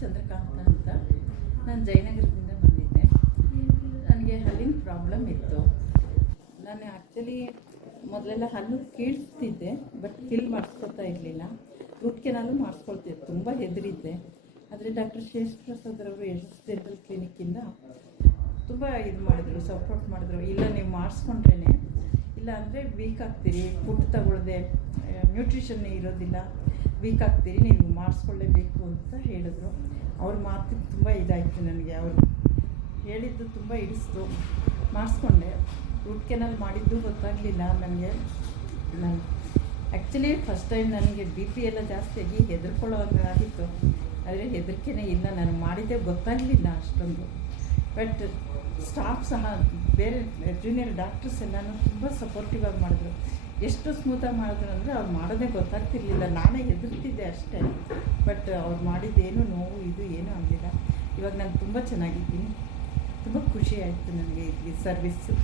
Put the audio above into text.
ಚಂದ್ರಕಾಂತ ಅಂತ. ನಾನು ಜಯನಗರದಿಂದ ಬಂದಿದ್ದೆ. ನನಗೆ ಹಲ್ಲಿನ ಪ್ರಾಬ್ಲಮ್ ಇತ್ತು. ನಾನು ಆ್ಯಕ್ಚುಲಿ ಮೊದಲೆಲ್ಲ ಹಲ್ಲು ಕೀಳ್ತಿದ್ದೆ, ಬಟ್ ಫಿಲ್ ಮಾಡಿಸ್ಕೊತಾ ಇರಲಿಲ್ಲ. ರೂಟ್ ಕೆನಾಲು ಮಾಡಿಸ್ಕೊಳ್ತಿದ್ದೆ, ತುಂಬ ಹೆದರಿದ್ದೆ. ಆದರೆ ಡಾಕ್ಟರ್ ಶೇಷ್ ಪ್ರಸಾದ್ ಅವರು ಎಸ್ ಡೆಂಟಲ್ ಕ್ಲಿನಿಕ್ಕಿಂದ ತುಂಬ ಇದು ಮಾಡಿದ್ರು, ಸಪೋರ್ಟ್ ಮಾಡಿದ್ರು. ಇಲ್ಲ ನೀವು ಮಾಡಿಸ್ಕೊಂಡ್ರೇ, ಇಲ್ಲ ಅಂದರೆ ವೀಕ್ ಆಗ್ತೀರಿ, ಫುಡ್ ತಗೊಳ್ಳದೆ ನ್ಯೂಟ್ರಿಷನ್ ಇರೋದಿಲ್ಲ, ವೀಕ್ ಆಗ್ತೀರಿ, ನೀವು ಮಾಡಿಸ್ಕೊಳ್ಳೇಬೇಕು ಅಂತ ಹೇಳಿದ್ರು. ಅವ್ರ ಮಾತು ತುಂಬ ಇದಾಯಿತು ನನಗೆ. ಅವರು ಹೇಳಿದ್ದು ತುಂಬ ಹಿಡಿಸ್ತು. ಮಾಡಿಸ್ಕೊಂಡೆ. ರೂಟ್ ಕೆನಾಲ್ ಮಾಡಿದ್ದು ಗೊತ್ತಾಗಲಿಲ್ಲ ನನಗೆ. ನಾನು ಆ್ಯಕ್ಚುಲಿ ಫಸ್ಟ್ ಟೈಮ್ ನನಗೆ ಬಿ ಪಿ ಎಲ್ಲ ಜಾಸ್ತಿಯಾಗಿ ಹೆದರ್ಕೊಳ್ಳೋಂಗಾಗಿತ್ತು. ಆದರೆ ಹೆದರಿಕೆನೇ ಇಲ್ಲ, ನಾನು ಮಾಡಿದ್ದೇ ಗೊತ್ತಾಗಲಿಲ್ಲ ಅಷ್ಟೊಂದು. ಬಟ್ ಸ್ಟಾಫ್ ಸಹ, ಬೇರೆ ಜೂನಿಯರ್ ಡಾಕ್ಟರ್ಸ್ ಎಲ್ಲನೂ ತುಂಬ ಸಪೋರ್ಟಿವ್ ಆಗಿ ಮಾಡಿದ್ರು. ಎಷ್ಟು ಸ್ಮೂತಾಗಿ ಮಾಡಿದ್ರು ಅಂದರೆ ಅವ್ರು ಮಾಡೋದೇ ಗೊತ್ತಾಗ್ತಿರ್ಲಿಲ್ಲ. ನಾನೇ ಹೆದರ್ತಿದ್ದೆ ಅಷ್ಟೇ. ಬಟ್ ಅವ್ರು ಮಾಡಿದ್ದೇನು ನೋವು ಇದು ಏನೂ ಆಗಲಿಲ್ಲ. ಇವಾಗ ನಾನು ತುಂಬ ಚೆನ್ನಾಗಿದ್ದೀನಿ. ತುಂಬ ಖುಷಿ ಆಯಿತು ನನಗೆ ಈ ಸರ್ವಿಸ್ಸು.